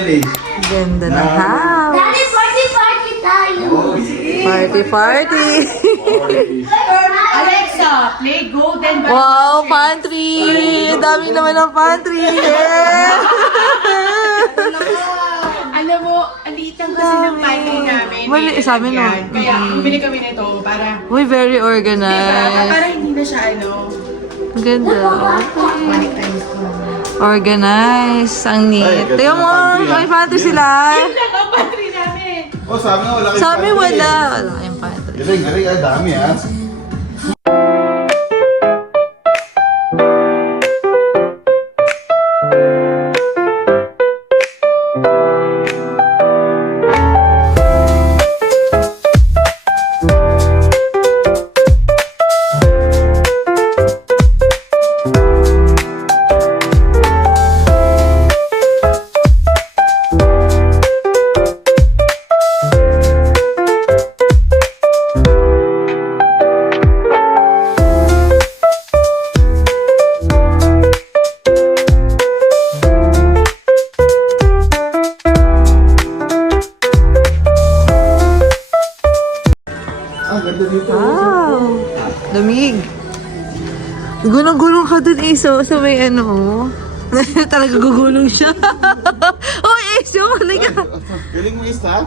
family. Ganda ng house. Daddy, party tayo. Oh, yeah. Party, party. Alexa, play Golden Banana. Wow, pantry. Dami naman ng pantry. Yeah. Alam mo, ang liit lang kasi ng pantry namin. Mali, sa amin, no? Yan. Kaya bumili kami nito para, Uy, very diba, organized. para hindi na siya Ang ganda. Balik times ko. Organized. Ang neat. Ay, ganda Tingnan ng mo, pantry, may ah. pantry sila. Yun lang ang pantry namin. Oh, sabi nga wala kayong Sa amin family. wala. Wala kayong pantry. Galing, galing. Ay, dami ah. Ang ganda dito. Wow. Lamig. Gulong-gulong ka dun, Iso. Sa may ano, oh. Talaga gugulong siya. Oh, Iso, halika. Galing mo isa.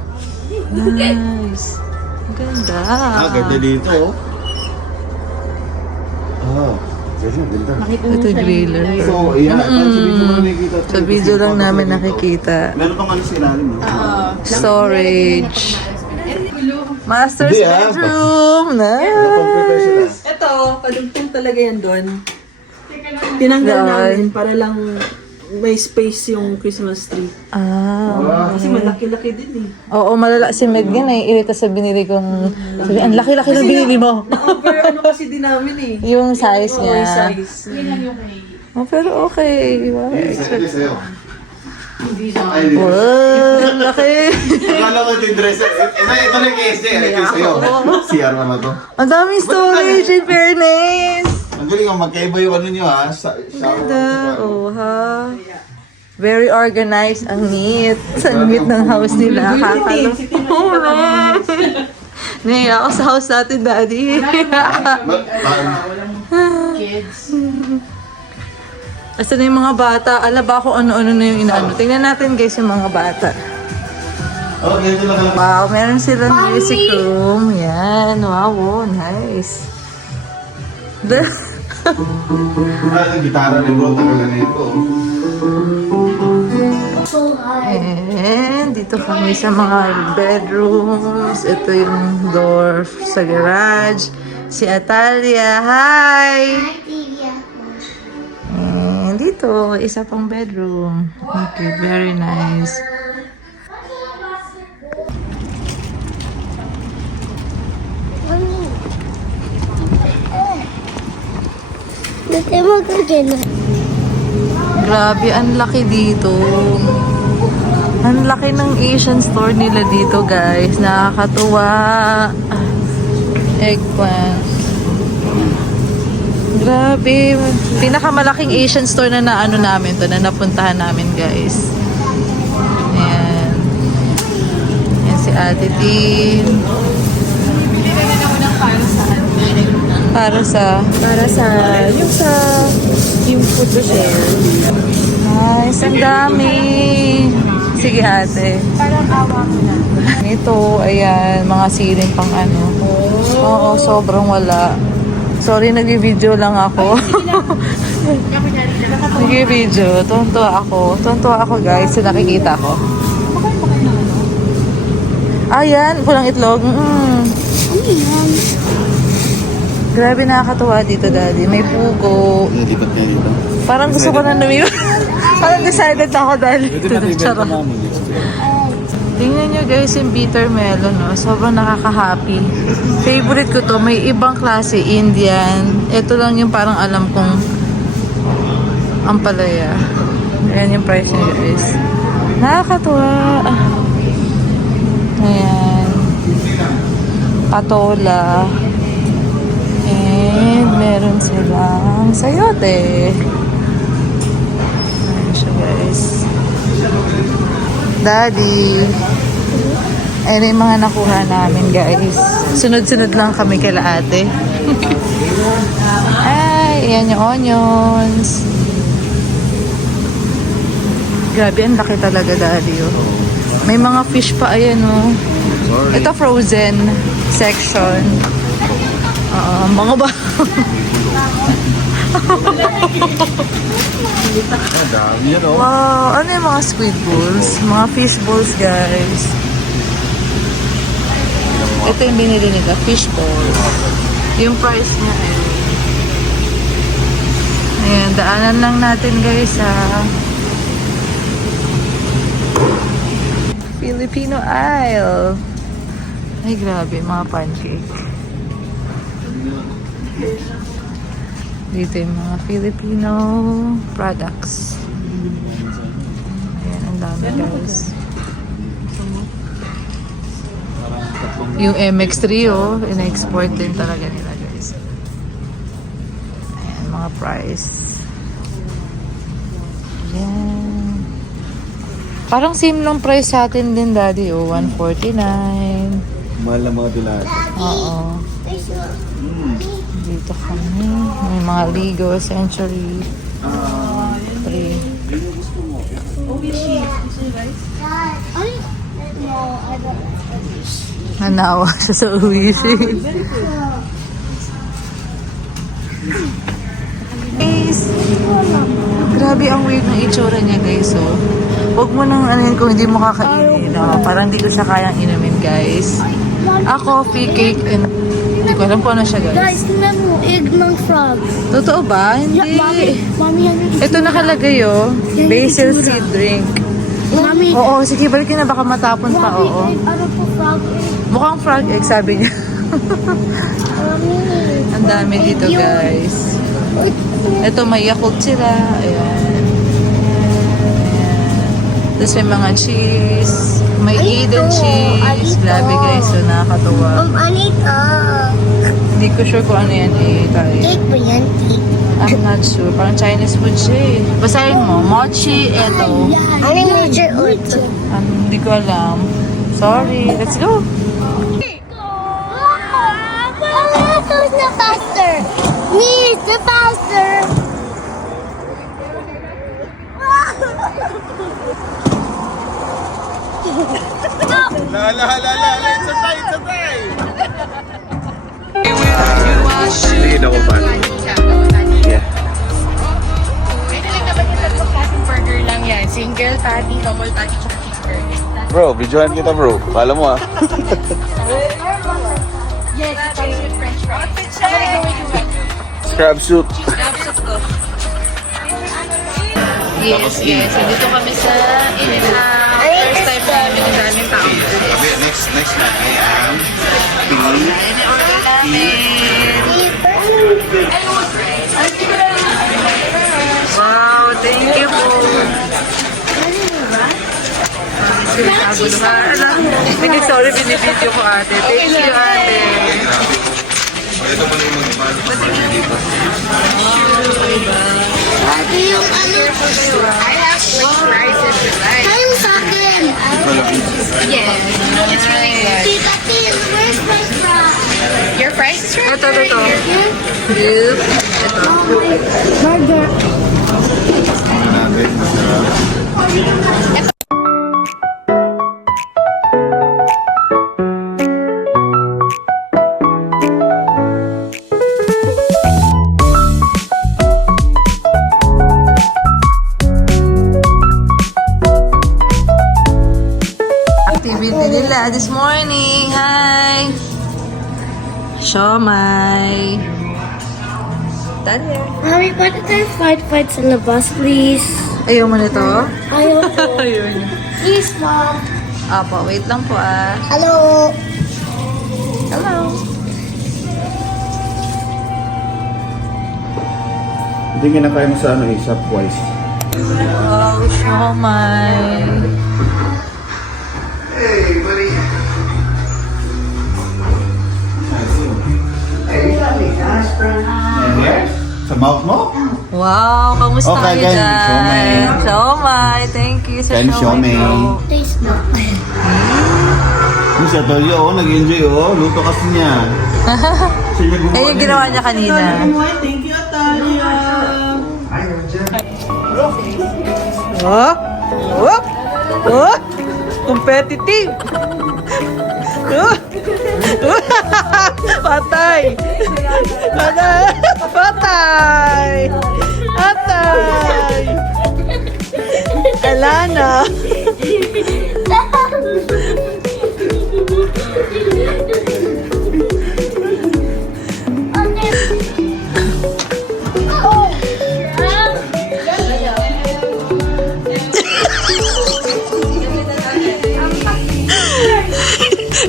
Nice. Ang ganda. Ganda dito. Galing, ganda. Ito griller. So, ayan. Sa video mo nakikita. Sa video lang namin nakikita. Meron pang ano sa ilalim. Storage. Master's Hindi, ah. bedroom. Prepare sila. Nice. Ito, padugtong talaga yan doon. Tinanggal Doon. namin para lang may space yung Christmas tree. Ah. Kasi malaki-laki din eh. Oo, malala si Meg yan. Naiirita sa binili kong... Sabi, ang laki-laki ng binili mo. Na-over ano kasi din namin eh. Yung size Oo, niya. yung size. Oh, pero okay. Wow. Ito sa'yo. Ay, Wow, laki. akala ko ito yung dress. Ito na yung KSJ. Ito yung sa'yo. CR naman to. Ang daming storage in fairness. Ang galing ang magkaiba yung ano nyo ha. Ganda. Oh, ha. Very organized. Ang neat. Ang neat ng house nila. Kakalo. Oh, nice. Naiya ako sa house natin, Daddy. Kids. Asa na yung mga bata? Ala ba kung ano-ano na yung inaano? Tingnan natin guys yung mga bata. Oh, ganito lang lang. Wow, meron silang music room. Yan. Wow, oh, nice. Ang gitara ni bro. Tagal na nito. So hard. And dito kami sa mga bedrooms. Ito yung door sa garage. Si Atalia. Hi! Hi, TV ako. And dito, isa pang bedroom. Okay, very nice. Dati magkagana. Grabe, ang laki dito. Ang laki ng Asian store nila dito, guys. Nakakatuwa. Eggplant. Grabe. Pinakamalaking Asian store na naano namin to, na napuntahan namin, guys. Ayan. Ayan si Ate Tin. Bili na rin ako ng para sa Para sa... yung photo share. Nice, ang dami. Sige, ate. Parang awa ko na. Ito, ayan, mga siling pang ano. Oo, sobrang wala. Sorry, nag-video lang ako. Nag-video. Tuntua ako, guys. So, nakikita ko. Ayan, pulang itlog. Grabe, nakakatuwa dito, Daddy. May pugo. Lipat kayo dito. Parang gusto ko na lumiwan. Parang decided na ako dahil dito. Charot. Tingnan nyo guys yung bitter melon. No? Sobrang nakaka-happy. Favorite ko to. May ibang klase. Indian. Ito lang yung parang alam kong ampalaya. Ayan yung price niya guys. Nakakatuwa. Ayan. Patola. And meron silang sayote. Ayan siya guys. Daddy. Ayun yung mga nakuha namin, guys. Sunod-sunod lang kami kila ate. Ay, ayan yung onions. Grabe, ang laki talaga, Daddy. Oh. May mga fish pa, ayan, oh. Sorry. Ito, frozen section. Mga ba? Ang dami yan, oh. Wow, ano yung mga squid balls? Mga fish balls, guys. Ito yung binili nila, fish balls. Yung price niya ay... Ayan, daanan lang natin, guys, ha. Filipino aisle. Ay, grabe, mga pancake. Dito yung mga Filipino products. Ayan, ang dami, guys. Yung MX3, oh, ina-export din talaga nila, guys. Ayan, mga price. Ayan. Parang same lang price sa atin din, Daddy, oh, 149. Mahal na mga dilan. Oo. Dito kami. May mga Ligo, Century. 3. No, I don't want Hanawa siya sa uwisin. Guys, grabe ang weird ng itsura niya, guys, oh. Huwag mo nang anin kung hindi mo kakainin. No? Parang hindi ko siya kayang inumin, guys. Coffee, cake, and hindi ko alam kung ano siya, guys. Guys, tingnan mo, egg ng frog. Totoo ba? Hindi. Mami, yan yung Ito nakalagay, oh. Basil seed drink. Mami, Oo, sige, balikin na. Baka matapon pa, Mami, oo. egg, ano po frog egg? Mukhang frog egg, sabi niya. Mami. Ang dami dito, guys. Ito, may Yakult sila. Ayan. Tapos may mga cheese. May Eden cheese. Grabe, guys. So, nakakatuwa. Anita. Hindi ko sure kung ano yan, eh. Tayo. Cake ba yan? Cake? I'm not sure. Parang Chinese food siya, eh. Basahin mo. Mochi, eto. Ano yung major order? Hindi ko alam. Sorry. Let's go. Who's the pastor? Me, the pastor. It's a tie! Sige na ko pa. Yeah. Pwede lang naman yung tatlong klaseng burger lang yan. Single patty, double patty, tsaka cheeseburger. Bro, videohan kita, bro. Kala mo, ah. Yes, it comes with french fries. I'm gonna go with you one. Crab soup. Yes, yes. Dito kami sa In-N-Out. First time namin. Ang daming tao. Next na. I am Pili. Ayan yung order namin. Wow, thank you po. Sinaguluhan. Sige, sorry, binibidyo ko, ate. Thank you, ate. Ate, yung ano? I have french fries if you like. Tayo sa akin. Yes, it's really good. Tita Til, where's my fries? Your fries is right Ito. Burger. Natin, masarap. Activity nila this morning. Hi! Siomay. Dali. Mami, pwede tayo fight sa labas, please? Ayaw mo nito? Ayaw ko. Ayaw niya. Please, Mom. Apo, wait lang po, ah. Hello. Hello. Hindi nga na kaya mo sa ano eh, Shopwise. Wow, siomay. Hey, buddy. Sa mouth mo? Wow, kamusta Okay, kayo guys, dyan? siomay. Siomay, thank you sa Kain siomay siomay. po. Taste si Atolia, oh, nag-enjoy, oh. Luto kasi niya. Siya gumawa Eh, yung ginawa niya kanina. Thank you, Atalia. Oh! Oh! Oh! Competitive! Oh! Patay! Patay! Patay! Patay! Alana!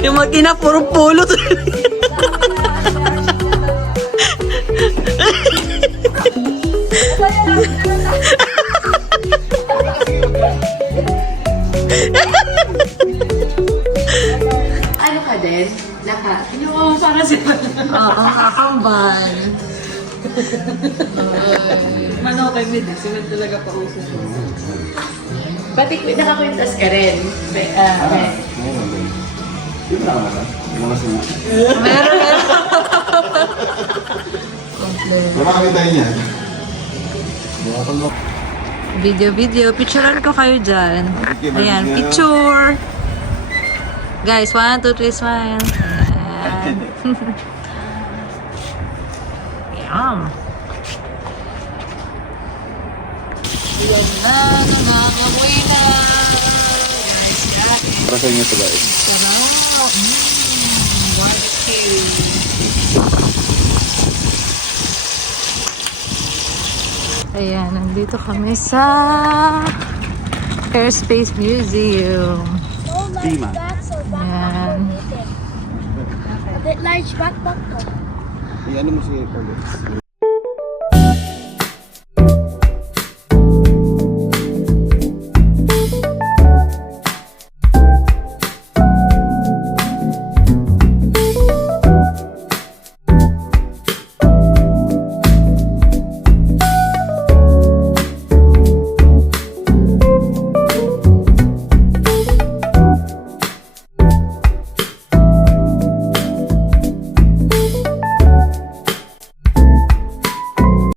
Yung makina, puro pulot. Ano ka din? Oo, para sila. Oo, kakambal. Manok kay Mid, sunod talaga pa uso. Pati nakakwintas ka rin. Di ba naman, ha? Mga suma. Meron. Wala kami tayo niya. Video. Picturean ko kayo dyan. Okay, Ayan, video. picture. Guys, 1, 2, 3, smile. Ayan. Yum. Nakamuwi na. Guys, Para sa inyo ito, guys. sarap. Barbecue. Ayan, nandito kami sa Airspace Museum. Oh, my Tima. bags are Ayan. a bit large backpack though. Iyan mo si Paulo.